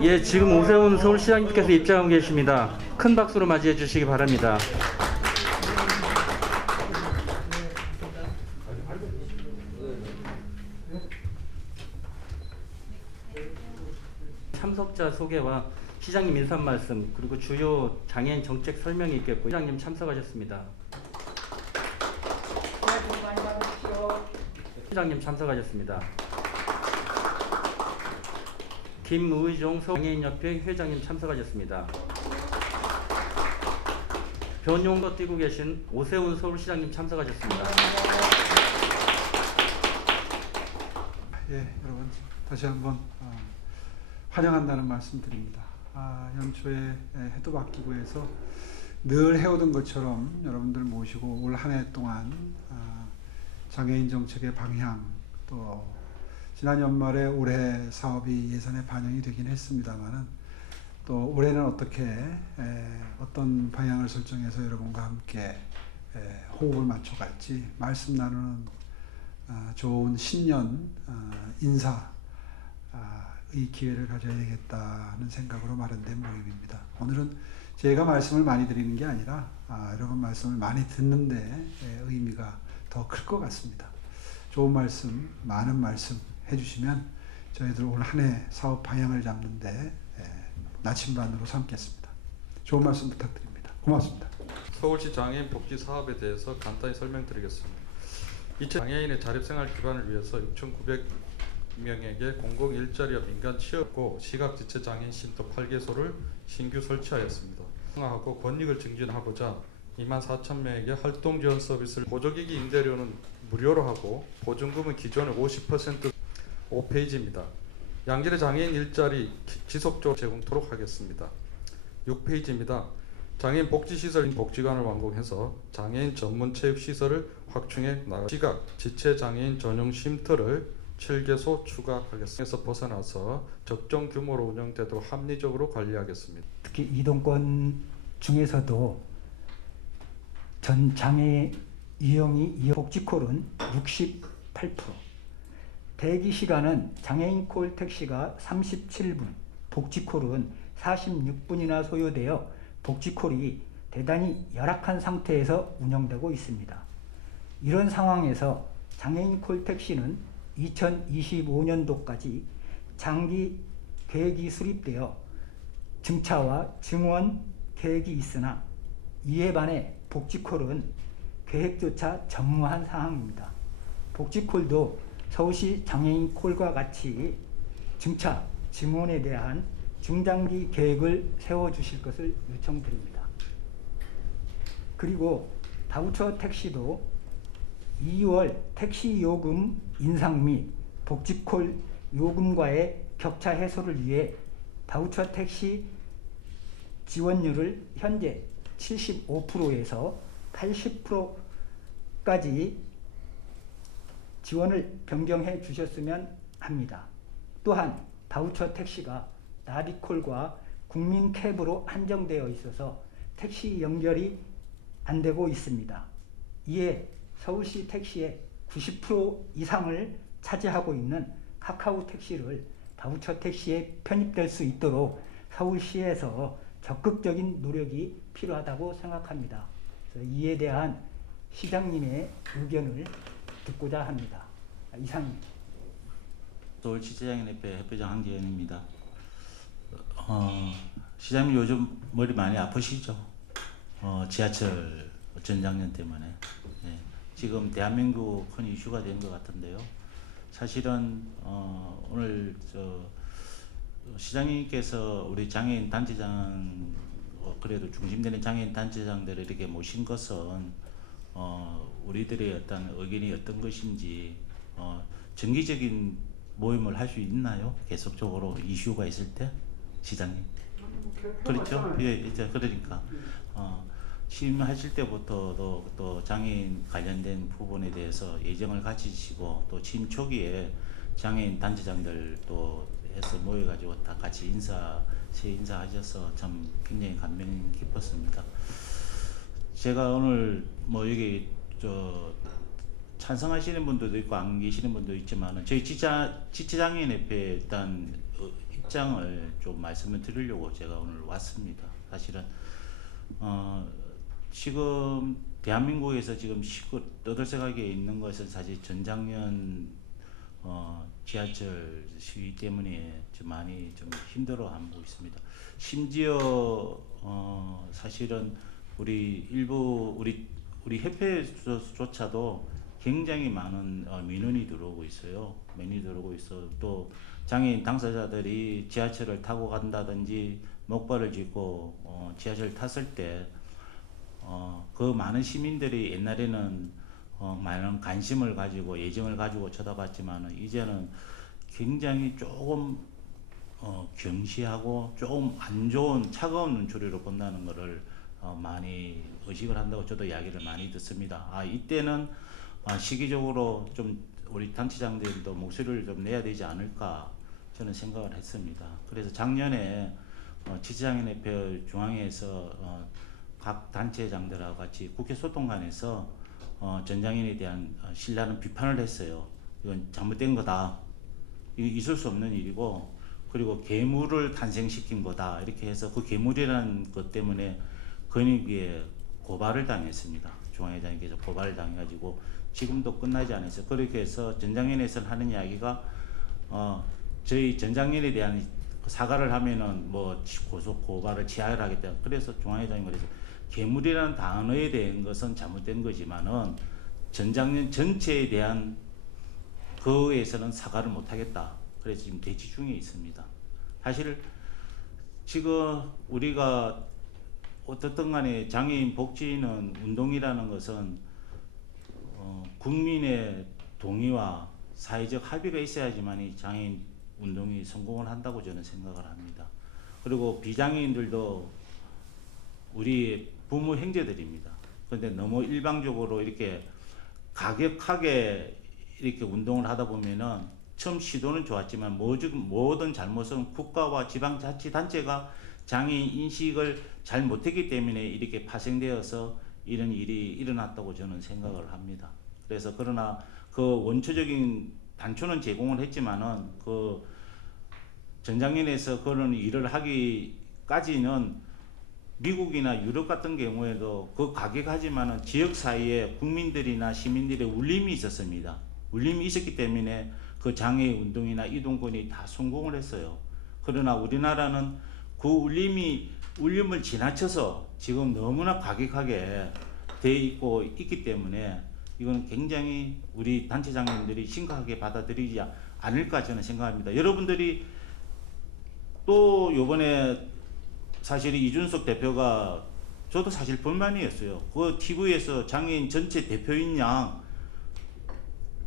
예, 지금 오세훈 서울시장님께서 입장하고 계십니다. 큰 박수로 맞이해 주시기 바랍니다. 참석자 소개와 시장님 인사 말씀 그리고 주요 장애인 정책 설명이 있겠고 시장님 참석하셨습니다. 시장님 참석하셨습니다. 김의종 장애인협회 회장님 참석하셨습니다. 변용도 뛰고 계신 오세훈 서울시장님 참석하셨습니다. 예, 여러분 다시 한번 환영한다는 말씀 드립니다. 연초에 해도 바뀌고 해서 늘 해오던 것처럼 여러분들 모시고 올 한 해 동안 장애인 정책의 방향 또 지난 연말에 올해 사업이 예산에 반영이 되긴 했습니다만은 또 올해는 어떻게 어떤 방향을 설정해서 여러분과 함께 호흡을 맞춰갈지 말씀 나누는 좋은 신년 인사의 기회를 가져야 되겠다는 생각으로 마련된 모임입니다. 오늘은 제가 말씀을 많이 드리는 게 아니라 여러분 말씀을 많이 듣는데 의미가 더 클 것 같습니다. 좋은 말씀, 많은 말씀 해주시면 저희들 올 한 해 사업 방향을 잡는데 나침반으로 삼겠습니다. 좋은 말씀 부탁드립니다. 고맙습니다. 서울시 장애인 복지 사업에 대해서 간단히 설명드리겠습니다. 장애인의 자립생활 기반을 위해서 6,900명에게 공공 일자리와 민간 취업고 시각지체 장애인 쉼터 8개소를 신규 설치하였습니다. 하고 권익을 증진하고자 24,000명에게 활동 지원 서비스를 보조기기 임대료는 무료로 하고 보증금은 기존의 50% 5페이지입니다. 양질의 장애인 일자리 지속적으로 제공토록 하겠습니다. 6페이지입니다. 장애인 복지시설 복지관을 완공해서 장애인 전문 체육시설을 확충해 나가 시각, 지체 장애인 전용 쉼터를 7개소 추가하겠습니다. 에서 벗어나서 적정 규모로 운영되도록 합리적으로 관리하겠습니다. 특히 이동권 중에서도 전 장애 유형이 복지콜은 68%, 대기 시간은 장애인 콜 택시가 37분, 복지콜은 46분이나 소요되어 복지콜이 대단히 열악한 상태에서 운영되고 있습니다. 이런 상황에서 장애인 콜 택시는 2025년도까지 장기 계획이 수립되어 증차와 증원 계획이 있으나 이에 반해 복지콜은 계획조차 전무한 상황입니다. 복지콜도 서울시 장애인 콜과 같이 증차, 증원에 대한 중장기 계획을 세워주실 것을 요청드립니다. 그리고 바우처 택시도 2월 택시 요금 인상 및 복지콜 요금과의 격차 해소를 위해 바우처 택시 지원율을 현재 75%에서 80%까지 지원을 변경해 주셨으면 합니다. 또한 바우처 택시가 나비콜과 국민캡으로 한정되어 있어서 택시 연결이 안 되고 있습니다. 이에 서울시 택시의 90% 이상을 차지하고 있는 카카오 택시를 바우처 택시에 편입될 수 있도록 서울시에서 적극적인 노력이 필요하다고 생각합니다. 그래서 이에 대한 시장님의 의견을 듣고자 합니다. 이상입니다. 서울시장협회 협회장 한기현입니다. 시장님 요즘 머리 많이 아프시죠? 지하철 전장년 때문에. 네. 지금 대한민국 큰 이슈가 된 것 같은데요. 사실은 오늘 시장님께서 우리 장애인 단체장 그래도 중심되는 장애인 단체장들을 이렇게 모신 것은 우리들의 어떤 의견이 어떤 것인지 정기적인 모임을 할 수 있나요? 계속적으로 이슈가 있을 때 시장님. 그렇죠? 예, 이제 그러니까 취임하실 때부터 또 장애인 관련된 부분에 대해서 예정을 가지시고 또 취임 초기에 장애인 단체장들 또 해서 모여가지고 다 같이 새 인사하셔서 참 굉장히 감명 깊었습니다. 제가 오늘 뭐 여기 찬성하시는 분들도 있고 안 계시는 분도 있지만은 저희 지체장애인협회 일단 입장을 좀 말씀을 드리려고 제가 오늘 왔습니다. 사실은 지금 대한민국에서 지금 떠들썩하게 있는 것은 사실 전작년 지하철 시위 때문에 좀 많이 좀 힘들어하고 있습니다. 심지어 사실은 우리 일부 우리 협회조차도 굉장히 많은 민원이 들어오고 있어요. 민원이 들어오고 있어. 또 장애인 당사자들이 지하철을 타고 간다든지 목발을 짚고 지하철을 탔을 때 그 많은 시민들이 옛날에는 많은 관심을 가지고 애정을 가지고 쳐다봤지만 이제는 굉장히 조금 경시하고 조금 안 좋은 차가운 눈초리로 본다는 것을 많이 의식을 한다고 저도 이야기를 많이 듣습니다. 이때는 시기적으로 좀 우리 단체장들도 목소리를 좀 내야 되지 않을까 저는 생각을 했습니다. 그래서 작년에 지체장애인협회 중앙회에서 각 단체장들하고 같이 국회 소통관에서 전장애인에 대한 신랄한 비판을 했어요. 이건 잘못된 거다. 이거 있을 수 없는 일이고, 그리고 괴물을 탄생시킨 거다. 이렇게 해서 그 괴물이라는 것 때문에 권익위에 고발을 당했습니다. 중앙회장님께서 고발을 당해가지고 지금도 끝나지 않았어요. 그렇게 해서 전장애인에서 하는 이야기가 저희 전장애인에 대한 사과를 하면은 뭐 고발을 지하를 하겠다. 그래서 중앙회장님 그래서 괴물이라는 단어에 대한 것은 잘못된 거지만은 전장년 전체에 대한 그에서는 사과를 못 하겠다. 그래서 지금 대치 중에 있습니다. 사실 지금 우리가 어떻든 간에 장애인 복지는 운동이라는 것은 국민의 동의와 사회적 합의가 있어야지만 이 장애인 운동이 성공을 한다고 저는 생각을 합니다. 그리고 비장애인들도 우리 부모 형제들입니다. 그런데 너무 일방적으로 이렇게 가격하게 이렇게 운동을 하다 보면은 처음 시도는 좋았지만 모든 잘못은 국가와 지방자치단체가 장애인 인식을 잘 못했기 때문에 이렇게 파생되어서 이런 일이 일어났다고 저는 생각을 합니다. 그래서 그러나 그 원초적인 단초는 제공을 했지만은 그 전장년에서 그런 일을 하기까지는 미국이나 유럽 같은 경우에도 그 가격하지만은 지역 사이에 국민들이나 시민들의 울림이 있었습니다. 울림이 있었기 때문에 그 장애 운동이나 이동권이 다 성공을 했어요. 그러나 우리나라는 그 울림을 지나쳐서 지금 너무나 가격하게 돼 있기 때문에 이건 굉장히 우리 단체장님들이 심각하게 받아들이지 않을까 저는 생각합니다. 여러분들이 또 요번에 사실 이준석 대표가 저도 사실 불만이었어요. 그 TV에서 장애인 전체 대표인 양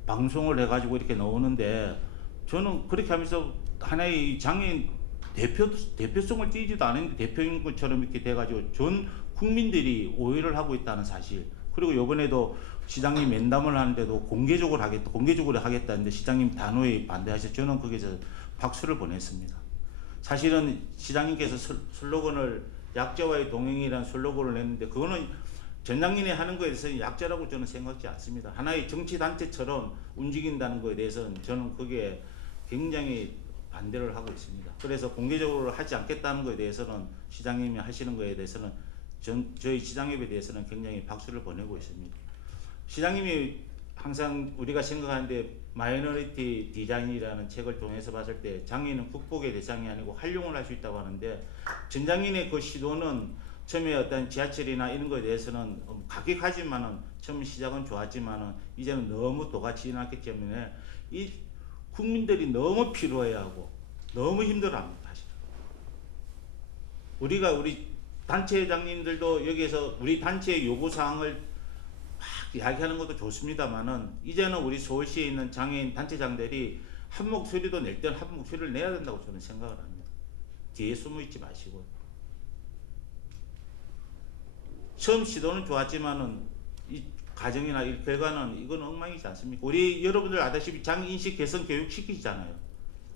방송을 해가지고 이렇게 나오는데 저는 그렇게 하면서 하나의 장애인 대표성을 띄지도 않았는데 대표인 것처럼 이렇게 돼가지고 전 국민들이 오해를 하고 있다는 사실. 그리고 이번에도 시장님 면담을 하는데도 공개적으로 하겠다는데 시장님 단호히 반대하셔서 저는 거기서 박수를 보냈습니다. 사실은 시장님께서 슬로건을 약자와의 동행이라는 슬로건을 냈는데 그거는 전장인이 하는 거에 대해서 약자라고 저는 생각하지 않습니다. 하나의 정치단체처럼 움직인다는 거에 대해서는 저는 그게 굉장히 반대를 하고 있습니다. 그래서 공개적으로 하지 않겠다는 거에 대해서는 시장님이 하시는 거에 대해서는 저희 시장협에 대해서는 굉장히 박수를 보내고 있습니다. 시장님이 항상 우리가 생각하는데 마이너리티 디자인이라는 책을 통해서 봤을 때 장애인은 극복의 대상이 아니고 활용을 할 수 있다고 하는데 전장인의 그 시도는 처음에 어떤 지하철이나 이런 거에 대해서는 가격하지만은 처음 시작은 좋았지만은 이제는 너무 도가 지났기 때문에 이 국민들이 너무 필요해하고 너무 힘들어합니다. 사실 우리 단체장님들도 여기에서 우리 단체의 요구사항을 막 이야기하는 것도 좋습니다만은 이제는 우리 서울시에 있는 장애인 단체장들이 한 목소리도 낼 때는 한 목소리를 내야 된다고 저는 생각을 합니다. 뒤에 숨어 있지 마시고. 처음 시도는 좋았지만은 이 과정이나 이 결과는 이건 엉망이지 않습니까? 우리 여러분들 아다시피 장애인식 개선 교육 시키잖아요.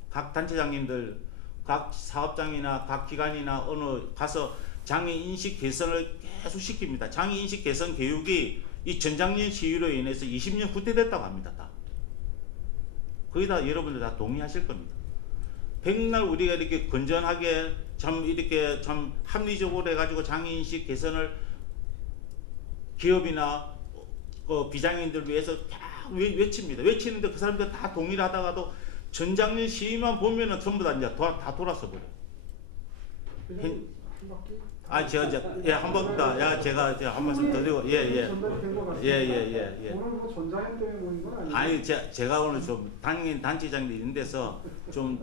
각 단체장님들, 각 사업장이나 각 기관이나 어느 가서 장애인식 개선을 계속 시킵니다. 장애인식 개선 교육이 이 전장년 시위로 인해서 20년 후퇴됐다고 합니다. 다. 거의 다 여러분들 다 동의하실 겁니다. 백날 우리가 이렇게 건전하게 참 이렇게 참 합리적으로 해가지고 장애인식 개선을 기업이나 비장애인들 위해서 막 외칩니다. 외치는데 그 사람들 다 동의를 하다가도 전장년 시위만 보면은 전부 다 이제 다 돌아서 버려. 한번 더, 제가 한 말씀 더 드리고, 오늘 뭐 전자연 때문에 모인 건 아니에요? 아니, 제가 오늘 좀 단체장들 이런 데서 좀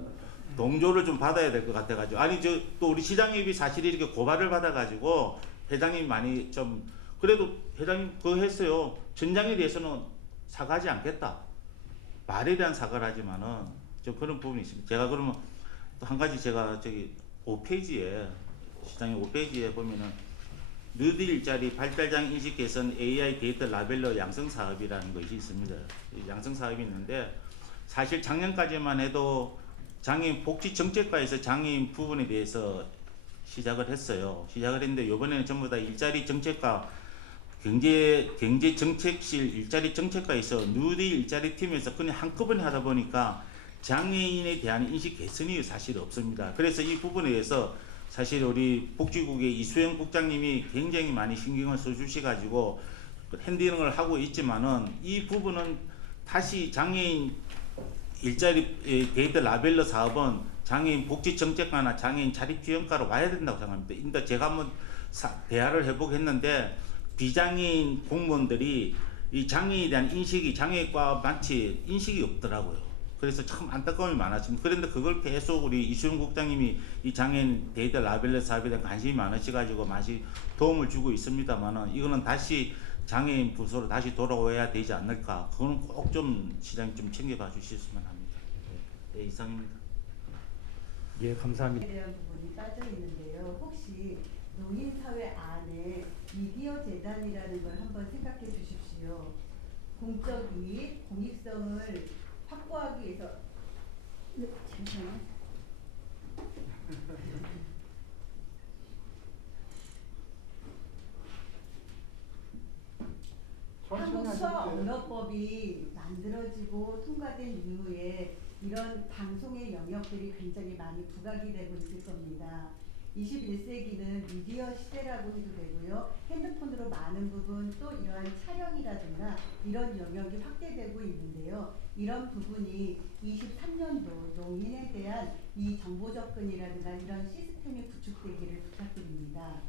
동조를 좀 받아야 될 것 같아가지고, 아니, 또 우리 시장님이 사실 이렇게 고발을 받아가지고, 회장님이 많이 좀, 그래도 회장님 그거 했어요. 전장에 대해서는 사과하지 않겠다. 말에 대한 사과를 하지만은, 좀 그런 부분이 있습니다. 제가 그러면 또 한 가지 제가 5페이지에, 시장의 5페이지에 보면은 뉴딜 일자리 발달장애 인식 개선 AI 데이터 라벨러 양성 사업이라는 것이 있습니다. 양성 사업이 있는데 사실 작년까지만 해도 장애인 복지 정책과에서 장애인 부분에 대해서 시작을 했어요. 시작을 했는데 이번에는 전부 다 일자리 정책과 경제 정책실 일자리 정책과에서 뉴딜 일자리 팀에서 그냥 한꺼번에 하다 보니까 장애인에 대한 인식 개선이 사실 없습니다. 그래서 이 부분에 대해서 사실 우리 복지국의 이수영 국장님이 굉장히 많이 신경을 써주셔가지고 핸들링을 하고 있지만은 이 부분은 다시 장애인 일자리 데이터 라벨러 사업은 장애인 복지 정책과나 장애인 자립 지원과로 와야 된다고 생각합니다. 근데 제가 한번 대화를 해보겠는데 비장애인 공무원들이 이 장애인에 대한 인식이 장애과 마치 인식이 없더라고요. 그래서 참 안타까움이 많았습니다. 그런데 그걸 계속 우리 이수영 국장님이 이 장애인 데이터 라벨러 사업에 대한 관심이 많으셔가지고 많이 도움을 주고 있습니다만은 이거는 다시 장애인 부서로 다시 돌아와야 되지 않을까. 그거는 꼭 좀 시장님 좀 챙겨봐 주셨으면 합니다. 네, 이상입니다. 예, 감사합니다. 대한 부분이 빠져 있는데요. 혹시 농인사회 안에 미디어 재단이라는 걸 한번 생각해 주십시오. 공적 이익, 공익성을 확보하기 위해서 잠시만요. 한국수학언어법이 만들어지고 통과된 이후에 이런 방송의 영역들이 굉장히 많이 부각이 되고 있을 겁니다. 21세기는 미디어 시대라고 해도 되고요. 핸드폰으로 많은 부분 또 이러한 촬영이라든가 이런 영역이 확대되고 있는데요. 이런 부분이 23년도 농인에 대한 이 정보 접근이라든가 이런 시스템이 구축되기를 부탁드립니다.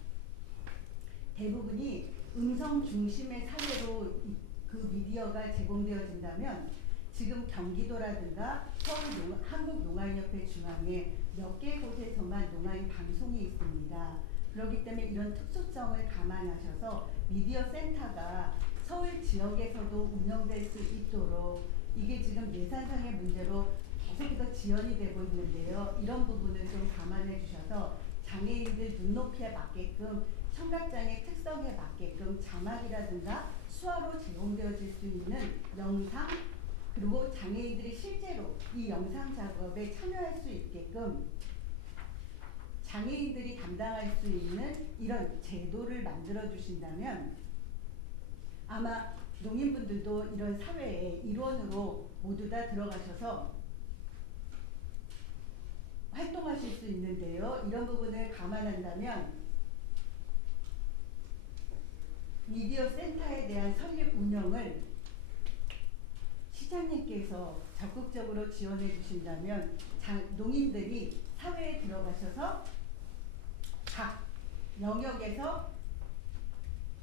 대부분이 음성 중심의 사회로 그 미디어가 제공되어진다면 지금 경기도라든가 서울 한국농아인협회 중앙에 몇 개 곳에서만 농아인 방송이 있습니다. 그렇기 때문에 이런 특수성을 감안하셔서 미디어 센터가 서울 지역에서도 운영될 수 있도록 이게 지금 예산상의 문제로 계속해서 지연이 되고 있는데요. 이런 부분을 좀 감안해 주셔서 장애인들 눈높이에 맞게끔 청각장애 특성에 맞게끔 자막이라든가 수화로 제공되어질 수 있는 영상 그리고 장애인들이 실제로 이 영상 작업에 참여할 수 있게끔 장애인들이 담당할 수 있는 이런 제도를 만들어 주신다면 아마 농인분들도 이런 사회의 일원으로 모두 다 들어가셔서 활동하실 수 있는데요. 이런 부분을 감안한다면 미디어 센터에 대한 설립 운영을 시장님께서 적극적으로 지원해 주신다면 농인들이 사회에 들어가셔서 각 영역에서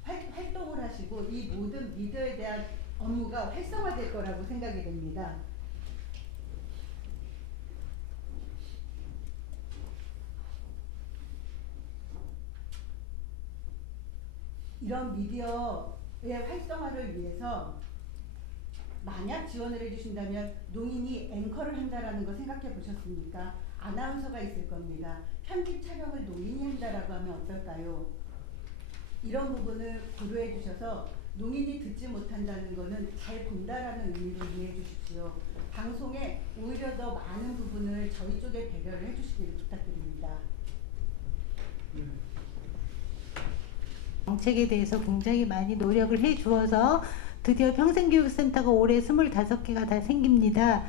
활동을 하시고 이 모든 미디어에 대한 업무가 활성화될 거라고 생각이 됩니다. 이런 미디어의 활성화를 위해서 만약 지원을 해주신다면 농인이 앵커를 한다라는 거 생각해 보셨습니까? 아나운서가 있을 겁니다. 편집 촬영을 농인이 한다라고 하면 어떨까요? 이런 부분을 고려해 주셔서 농인이 듣지 못한다는 거는 잘 본다라는 의미로 이해해 주십시오. 방송에 오히려 더 많은 부분을 저희 쪽에 배려를 해주시기를 부탁드립니다. 정책에 대해서 굉장히 많이 노력을 해 주어서 드디어 평생교육센터가 올해 25개가 다 생깁니다.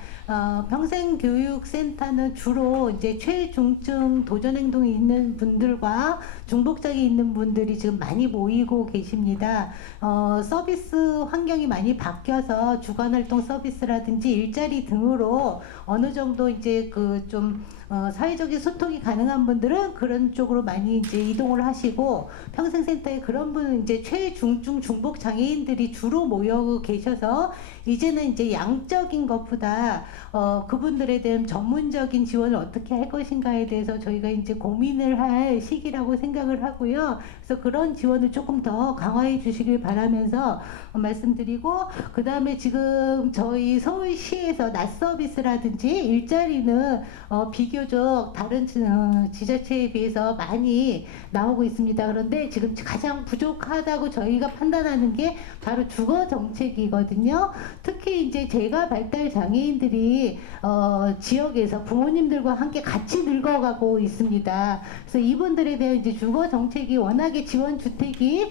평생교육센터는 주로 이제 최중증 도전행동이 있는 분들과 중복장애 있는 분들이 지금 많이 모이고 계십니다. 서비스 환경이 많이 바뀌어서 주간활동 서비스라든지 일자리 등으로 어느 정도 이제 사회적인 소통이 가능한 분들은 그런 쪽으로 많이 이제 이동을 하시고, 평생센터에 그런 분 이제 최중증 중복 장애인들이 주로 모여 계셔서 이제는 이제 양적인 것보다 그분들에 대한 전문적인 지원을 어떻게 할 것인가에 대해서 저희가 이제 고민을 할 시기라고 생각을 하고요. 그래서 그런 지원을 조금 더 강화해 주시길 바라면서 말씀드리고, 그 다음에 지금 저희 서울시에서 낮 서비스라든지 일자리는 비교적 다른 지자체에 비해서 많이 나오고 있습니다. 그런데 지금 가장 부족하다고 저희가 판단하는 게 바로 주거 정책이거든요. 특히 이제 재가 발달 장애인들이 지역에서 부모님들과 함께 같이 늙어가고 있습니다. 그래서 이분들에 대한 이제 주거 정책이 워낙에 지원 주택이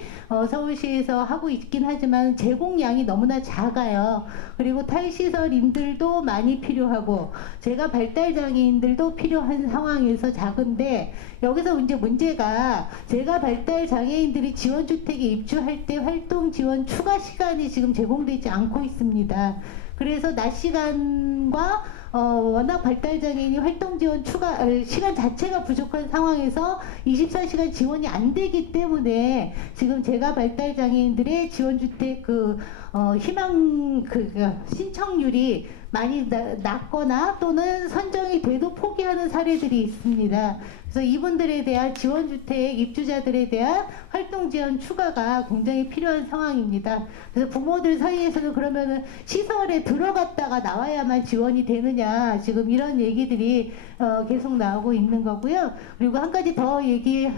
서울시에서 하고 있긴 하지만 제공량이 너무나 작아요. 그리고 탈시설인들도 많이 필요하고 재가 발달 장애인들도 필요한 상황에서 작은데, 여기서 이제 문제가 재가 발달 장애인들이 지원주택에 입주할 때 활동 지원 추가 시간이 지금 제공되지 않고 있습니다. 그래서 낮 시간과 워낙 발달장애인이 활동 지원 시간 자체가 부족한 상황에서 24시간 지원이 안 되기 때문에 지금 재가 발달장애인들의 지원주택 희망 신청률이 많이 낮거나 또는 선정이 돼도 포기하는 사례들이 있습니다. 그래서 이분들에 대한 지원주택 입주자들에 대한 활동 지원 추가가 굉장히 필요한 상황입니다. 그래서 부모들 사이에서는 그러면은 시설에 들어갔다가 나와야만 지원이 되느냐, 지금 이런 얘기들이 계속 나오고 있는 거고요. 그리고 한 가지 더 이제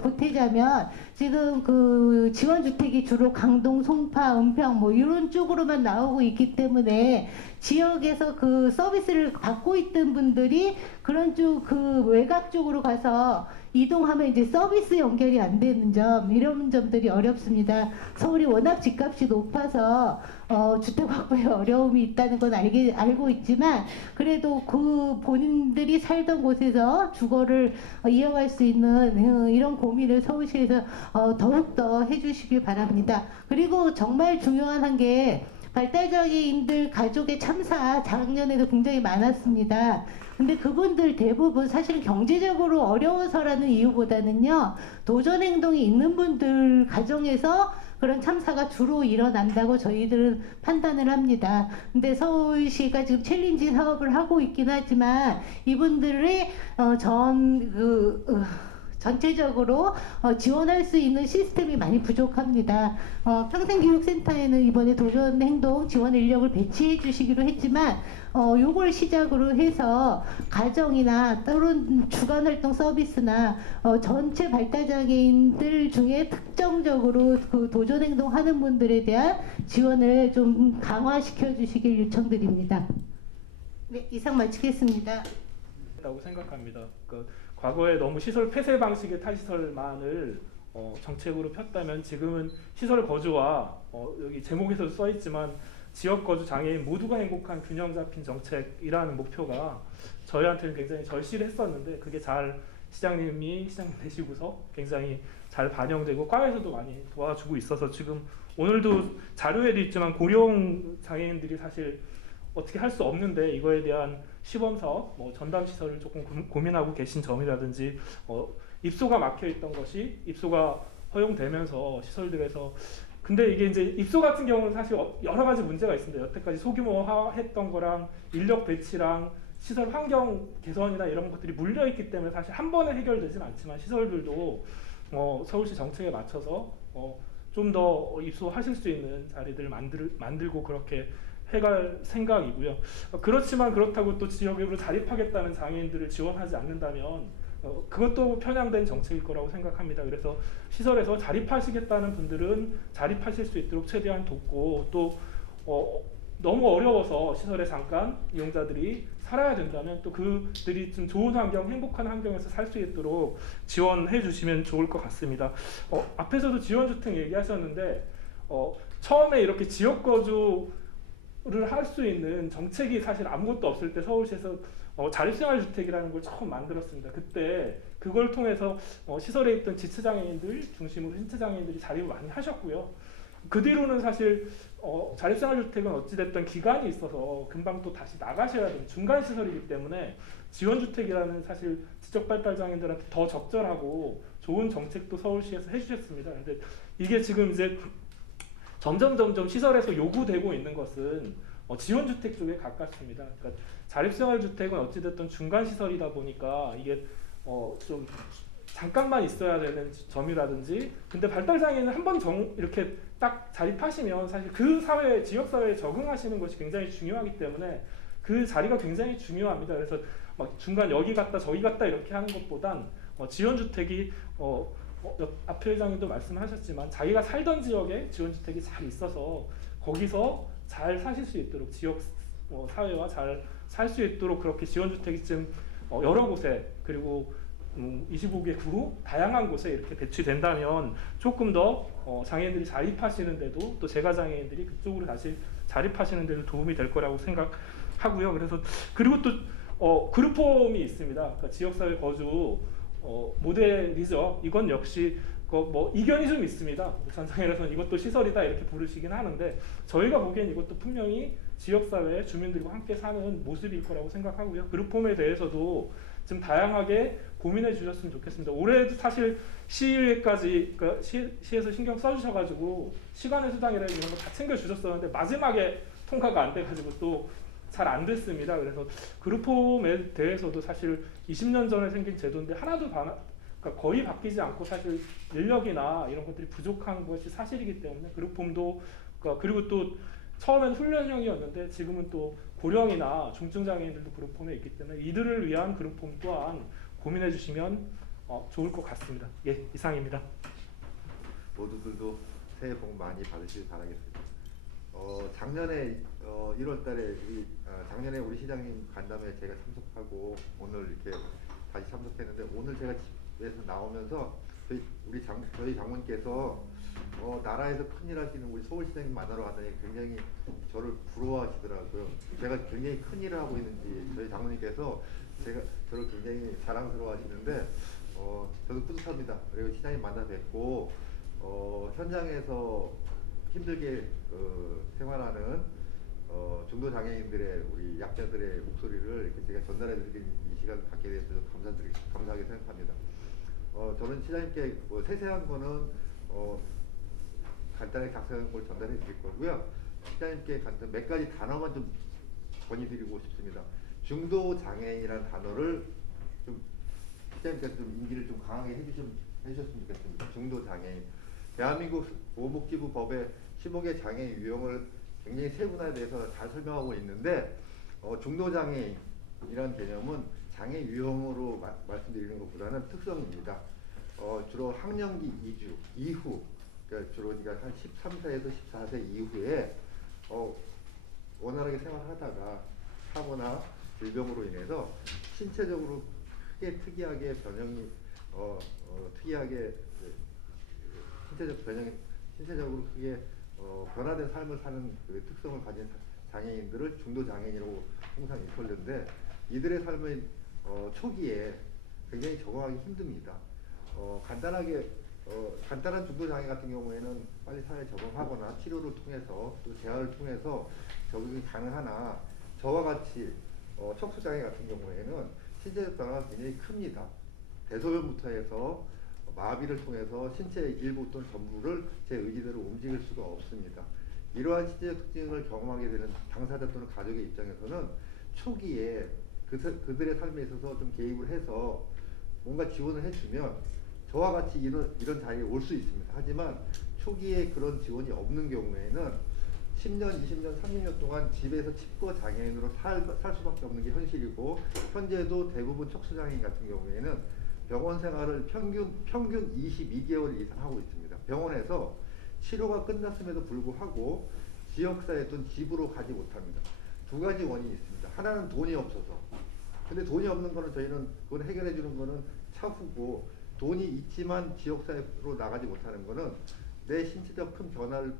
보태자면, 지금 그 지원주택이 주로 강동, 송파, 은평 뭐 이런 쪽으로만 나오고 있기 때문에 지역에서 그 서비스를 받고 있던 분들이 그런 쪽 외곽 쪽으로 가서 이동하면 이제 서비스 연결이 안 되는 점, 이런 점들이 어렵습니다. 서울이 워낙 집값이 높아서 주택 확보에 어려움이 있다는 건 알고 있지만, 그래도 그 본인들이 살던 곳에서 주거를 이어갈 수 있는 이런 고민을 서울시에서 더욱더 해주시길 바랍니다. 그리고 정말 중요한 게 발달장애인들 가족의 참사 작년에도 굉장히 많았습니다. 근데 그분들 대부분 사실 경제적으로 어려워서라는 이유보다는요, 도전행동이 있는 분들 가정에서 그런 참사가 주로 일어난다고 저희들은 판단을 합니다. 근데 서울시가 지금 챌린지 사업을 하고 있긴 하지만 이분들의 전체적으로 지원할 수 있는 시스템이 많이 부족합니다. 평생교육센터에는 이번에 도전행동 지원 인력을 배치해 주시기로 했지만 요걸 시작으로 해서 가정이나 또는 주간활동 서비스나 전체 발달장애인들 중에 특정적으로 그 도전행동 하는 분들에 대한 지원을 좀 강화시켜 주시길 요청드립니다. 네, 이상 마치겠습니다. 라고 생각합니다. 과거에 너무 시설 폐쇄 방식의 탈시설만을 정책으로 폈다면 지금은 시설 거주와 여기 제목에서도 써 있지만 지역 거주 장애인 모두가 행복한 균형 잡힌 정책이라는 목표가 저희한테는 굉장히 절실했었는데, 그게 잘 시장님 되시고서 굉장히 잘 반영되고 과에서도 많이 도와주고 있어서 지금 오늘도 자료에도 있지만 고령 장애인들이 사실 어떻게 할 수 없는데 이거에 대한 시범사업, 전담 시설을 조금 고민하고 계신 점이라든지 입소가 막혀 있던 것이 입소가 허용되면서 시설들에서, 근데 이게 이제 입소 같은 경우는 사실 여러 가지 문제가 있습니다. 여태까지 소규모화했던 거랑 인력 배치랑 시설 환경 개선이나 이런 것들이 물려 있기 때문에 사실 한 번에 해결되진 않지만 시설들도 서울시 정책에 맞춰서 좀 더 입소하실 수 있는 자리들 만들고 그렇게 해갈 생각이고요. 그렇지만 그렇다고 또 지역으로 자립하겠다는 장애인들을 지원하지 않는다면 그것도 편향된 정책일 거라고 생각합니다. 그래서 시설에서 자립하시겠다는 분들은 자립하실 수 있도록 최대한 돕고, 또 너무 어려워서 시설에 잠깐 이용자들이 살아야 된다면 또 그들이 좀 좋은 환경, 행복한 환경에서 살 수 있도록 지원해 주시면 좋을 것 같습니다. 앞에서도 지원주택 얘기하셨는데 처음에 이렇게 지역 거주를 할 수 있는 정책이 사실 아무것도 없을 때 서울시에서 자립생활주택이라는 걸 처음 만들었습니다. 그때 그걸 통해서 시설에 있던 지체장애인들 중심으로 신체장애인들이 자립을 많이 하셨고요. 그 뒤로는 사실 자립생활주택은 어찌됐든 기간이 있어서 금방 또 다시 나가셔야 되는 중간 시설이기 때문에 지원주택이라는 사실 지적발달장애인들한테 더 적절하고 좋은 정책도 서울시에서 해주셨습니다. 근데 이게 지금 이제 점점 시설에서 요구되고 있는 것은 지원주택 쪽에 가깝습니다. 그러니까 자립생활주택은 어찌됐든 중간 시설이다 보니까 이게 좀 잠깐만 있어야 되는 점이라든지, 근데 발달장애는 한번 이렇게 딱 자립하시면 사실 그 사회, 지역사회에 적응하시는 것이 굉장히 중요하기 때문에 그 자리가 굉장히 중요합니다. 그래서 막 중간 여기 갔다 저기 갔다 이렇게 하는 것보단 지원주택이 앞 회장님도 말씀하셨지만 자기가 살던 지역에 지원주택이 잘 있어서 거기서 잘 사실 수 있도록 지역 사회와 잘 살 수 있도록 그렇게 지원주택이 좀 여러 곳에 그리고 25개 구 다양한 곳에 이렇게 배치된다면 조금 더 장애인들이 자립하시는데도 또 재가장애인들이 그쪽으로 다시 자립하시는 데도 도움이 될 거라고 생각하고요. 그래서 그리고 또 그룹홈이 있습니다. 그러니까 지역사회 거주 모델이죠. 이건 역시 뭐 이견이 좀 있습니다. 전장애라서는 이것도 시설이다 이렇게 부르시긴 하는데 저희가 보기엔 이것도 분명히 지역사회 주민들과 함께 사는 모습일 거라고 생각하고요. 그룹홈에 대해서도 좀 다양하게 고민해 주셨으면 좋겠습니다. 올해도 사실 시의회까지 그러니까 시에서 신경 써주셔가지고 시간의 수당이라 이런 거 다 챙겨 주셨었는데 마지막에 통과가 안 돼가지고 또 잘 안 됐습니다. 그래서 그룹홈에 대해서도 사실 20년 전에 생긴 제도인데 하나도 그러니까 거의 바뀌지 않고 사실 인력이나 이런 것들이 부족한 것이 사실이기 때문에 그룹홈도 그리고 또 처음엔 훈련형이었는데 지금은 또 고령이나 중증장애인들도 그룹홈에 있기 때문에 이들을 위한 그룹홈 또한 고민해 주시면 좋을 것 같습니다. 예, 이상입니다. 모두들도 새해 복 많이 받으시길 바라겠습니다. 작년에 1월달에 작년에 우리 시장님 간담회 제가 참석하고 오늘 이렇게 다시 참석했는데 오늘 제가 집에서 나오면서 저희 장모님께서 나라에서 큰일 하시는 우리 서울시장님 만나러 가더니 굉장히 저를 부러워하시더라고요. 제가 굉장히 큰일을 하고 있는지 저희 장모님께서 저를 굉장히 자랑스러워하시는데 저도 뿌듯합니다. 그리고 시장님 만나 뵙고 현장에서 힘들게 생활하는 중도 장애인들의 우리 약자들의 목소리를 이렇게 제가 전달해드리는 이 시간을 갖게 돼서 감사하게 생각합니다. 저는 시장님께 세세한 거는 간단하게 작성한 걸 전달해 드릴 거고요. 시장님께 몇 가지 단어만 좀 건의드리고 싶습니다. 중도 장애인이라는 단어를 좀 시장님께서 좀 인지를 좀 강하게 해주셨으면 좋겠습니다. 중도 장애인. 대한민국 보건복지부 법의 15개 장애 유형을 굉장히 세분화돼서 잘 설명하고 있는데 중도 장애인이라는 개념은 장애 유형으로 말씀드리는 것보다는 특성입니다. 주로 학령기 이후 그러니까 주로 한 13세에서 14세 이후에 원활하게 생활하다가 사고나 질병으로 인해서 신체적으로 크게 특이하게 변형이 특이하게 신체적으로 크게 변화된 삶을 사는 그 특성을 가진 장애인들을 중도 장애인이라고 항상 일컬는데 이들의 삶의 초기에 굉장히 적응하기 힘듭니다. 간단한 중도 장애 같은 경우에는 빨리 사회에 적응하거나 치료를 통해서 또 재활을 통해서 적응이 가능하나 저와 같이 척수 장애 같은 경우에는 신체적 변화가 굉장히 큽니다. 대소변부터 해서 마비를 통해서 신체의 일부 또는 전부를 제 의지대로 움직일 수가 없습니다. 이러한 신체적 특징을 경험하게 되는 당사자 또는 가족의 입장에서는 초기에 그들의 삶에 있어서 좀 개입을 해서 뭔가 지원을 해주면 저와 같이 이런 자리에 올 수 있습니다. 하지만 초기에 그런 지원이 없는 경우에는 10년, 20년, 30년 동안 집에서 칩거 장애인으로 살 수밖에 없는 게 현실이고 현재도 대부분 척수장애인 같은 경우에는 병원 생활을 평균 22개월 이상 하고 있습니다. 병원에서 치료가 끝났음에도 불구하고 지역사회 또는 집으로 가지 못합니다. 두 가지 원인이 있습니다. 하나는 돈이 없어서. 근데 돈이 없는 거는 저희는 그걸 해결해 주는 거는 차후고 돈이 있지만 지역사회로 나가지 못하는 거는 내 신체적 큰 변화의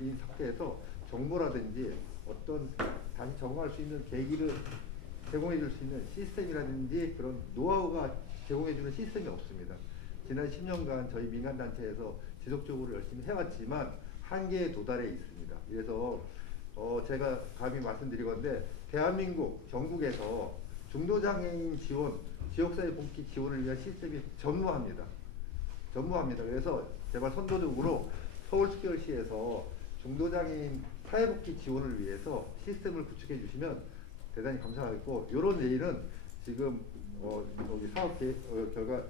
이 상태에서 정보라든지 어떤 다시 적응할 수 있는 계기를 제공해 줄 수 있는 시스템이라든지 그런 노하우가 제공해 주는 시스템이 없습니다. 지난 10년간 저희 민간단체에서 지속적으로 열심히 해왔지만 한계에 도달해 있습니다. 그래서 제가 감히 말씀드리건데 대한민국 전국에서 중도장애인 지원, 지역사회 복지 지원을 위한 시스템이 전무합니다. 그래서 제발 선도적으로 서울특별시에서 중도장애인 사회복지 지원을 위해서 시스템을 구축해 주시면 대단히 감사하겠고, 이런 내일은 지금 여기 사업 결과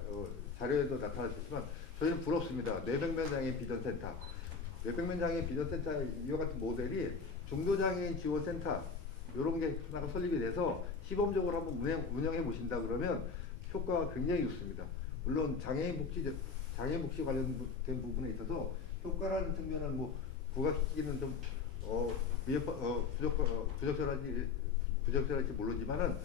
자료에도 나타났지만 저희는 부럽습니다. 뇌병면 장애인 비전센터, 뇌병면 장애인 비전센터의 이와 같은 모델이 중도장애인 지원센터 이런 게 하나가 설립이 돼서 시범적으로 한번 운영해 보신다 그러면 효과가 굉장히 좋습니다. 물론 장애인 복지 관련된 부분에 있어서 효과라는 측면은 뭐 부각시키기는 좀 부적절할지 모르지만은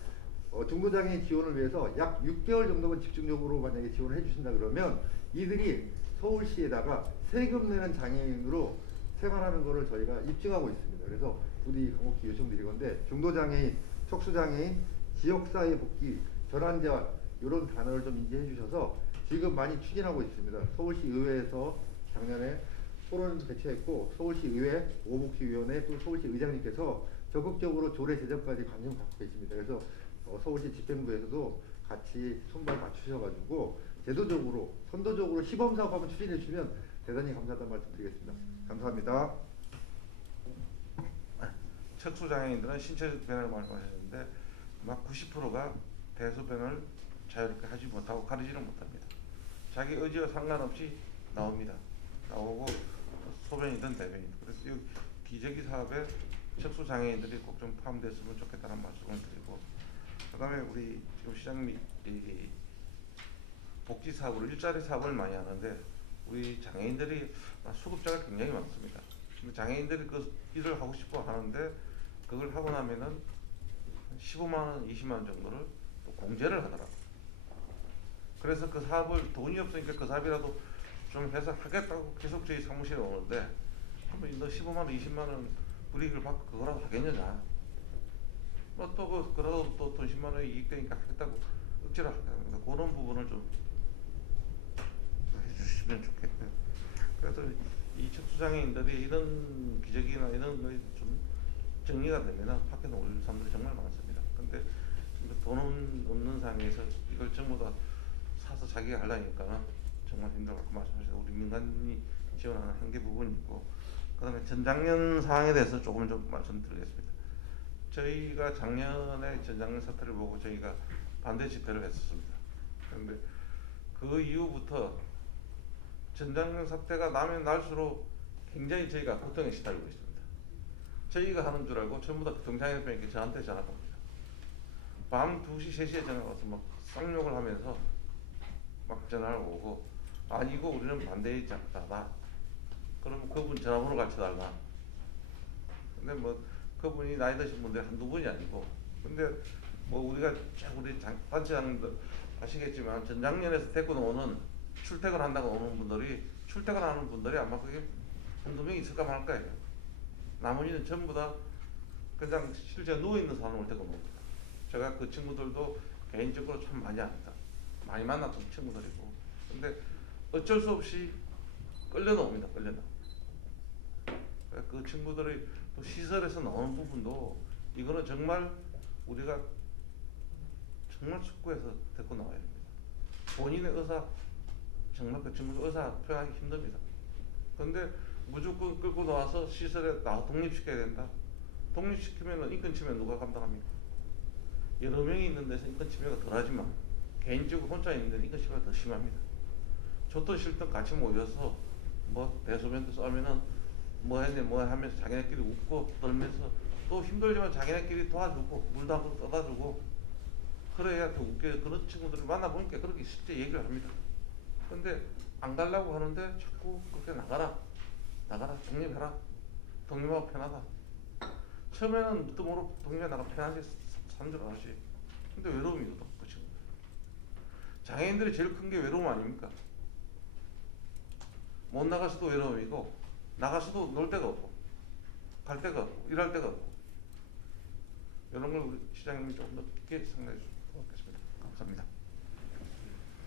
중도장애인 지원을 위해서 약 6개월 정도만 집중적으로 만약에 지원을 해주신다 그러면 이들이 서울시에다가 세금 내는 장애인으로 생활하는 것을 저희가 입증하고 있습니다. 그래서 부디 간곡히 요청드리건데 중도장애인, 척수장애인, 지역사회 복귀, 전환재활 이런 단어를 좀 인지해 주셔서 지금 많이 추진하고 있습니다. 서울시 의회에서 작년에 토론을 개최했고 서울시 의회 오복지위원회 또 서울시 의장님께서 적극적으로 조례 제정까지 관심을 갖고 계십니다. 그래서 서울시 집행부에서도 같이 손발 맞추셔가지고 제도적으로 선도적으로 시범사업 한번 추진해 주시면 대단히 감사하다는 말씀드리겠습니다. 감사합니다. 척수장애인들은 신체적 변화를 말씀하셨는데 막 90%가 대소변을 자유롭게 하지 못하고 가리지는 못합니다. 자기 의지와 상관없이 나오고 소변이든 대변이든. 그래서 이 기저귀 사업에 척수장애인들이 꼭 좀 포함됐으면 좋겠다는 말씀을 드리고, 그 다음에 우리 지금 시장님이 이 복지 사업으로 일자리 사업을 많이 하는데 우리 장애인들이 수급자가 굉장히 많습니다. 근데 장애인들이 그 일을 하고 싶어 하는데 그걸 하고 나면은 15만 원, 20만 원 정도를 또 공제를 하더라고요. 그래서 그 사업을 돈이 없으니까 그 사업이라도 좀 해서 하겠다고 계속 저희 사무실에 오는데 한번 너 15만 원, 20만 원 불이익을 받고 그거라도 하겠느냐. 그러다 또 돈 10만 원이 이익되니까 하겠다고 억지로 하겠다. 그런 부분을 좀 해주시면 좋겠고요. 그래서 이 척수장애인들이 이런 기저귀나 이런 거에 좀 정리가 되면은 밖에 나올 사람들이 정말 많습니다. 근데 돈 없는 상황에서 이걸 전부 다 사서 자기가 하려니까 정말 힘들고 말씀하셔서 우리 민간이 지원하는 한계 부분이 있고, 그 다음에 전작년 상황에 대해서 조금 좀 말씀드리겠습니다. 저희가 작년에 전작년 사태를 보고 저희가 반대 집회를 했었습니다. 그런데 그 이후부터 전작년 사태가 나면 날수록 굉장히 저희가 고통에 시달리고 있습니다. 저희가 하는 줄 알고 전부 다 경장협회에게 저한테 전화가 옵니다. 밤 2시, 3시에 전화가 와서 막 쌍욕을 하면서 막 전화를 오고, 아니고 우리는 반대의 작다다. 그러면 그분 전화번호 같이 달라. 근데 뭐 그분이 나이 드신 분들이 한두 분이 아니고, 근데 뭐 우리 단체장님들 아시겠지만 전작년에서 데리고 오는 출퇴근한다고 오는 분들이 출퇴근하는 분들이 아마 그게 한두 명 있을까 말 거예요. 나머지는 전부 다 그냥 실제 누워있는 사람을 데리고 옵니다. 제가 그 친구들도 개인적으로 참 많이 압니다. 많이 만났던 친구들이고. 근데 어쩔 수 없이 끌려나옵니다. 그 친구들이 또 시설에서 나오는 부분도 이거는 정말 우리가 정말 숙고해서 데리고 나와야 됩니다. 본인의 의사, 정말 그 친구들 의사 표현하기 힘듭니다. 그런데 무조건 끌고 나와서 시설에 독립시켜야 된다. 독립시키면 인권 침해 누가 감당합니까? 여러 명이 있는 데서 인권 침해가 덜하지만 개인적으로 혼자 있는 데는 인권 침해가 더 심합니다. 좋든 싫든 같이 모여서 뭐 대소변도 싸면은 뭐 했네 뭐 하면서 자기네끼리 웃고 떨면서 또 힘들지만 자기네끼리 도와주고 물도 한번 떠다 주고 그래야 더 웃겨요. 그런 친구들을 만나보니까 그렇게 실제 얘기를 합니다. 근데 안 가려고 하는데 자꾸 그렇게 나가라 독립해라, 독립하고 편하다. 처음에는 묻도 모르고 독립해 나가 편하지 사는 줄 알았지. 근데 외로움이 또 그 친구들. 장애인들이 제일 큰 게 외로움 아닙니까? 못 나가서도 외로움이고 나가서도 놀 데가 없고 갈 데가 없고 일할 데가 없고 이런 걸 우리 시장님이 좀 높게 생각해 주셨으면 좋겠습니다. 감사합니다.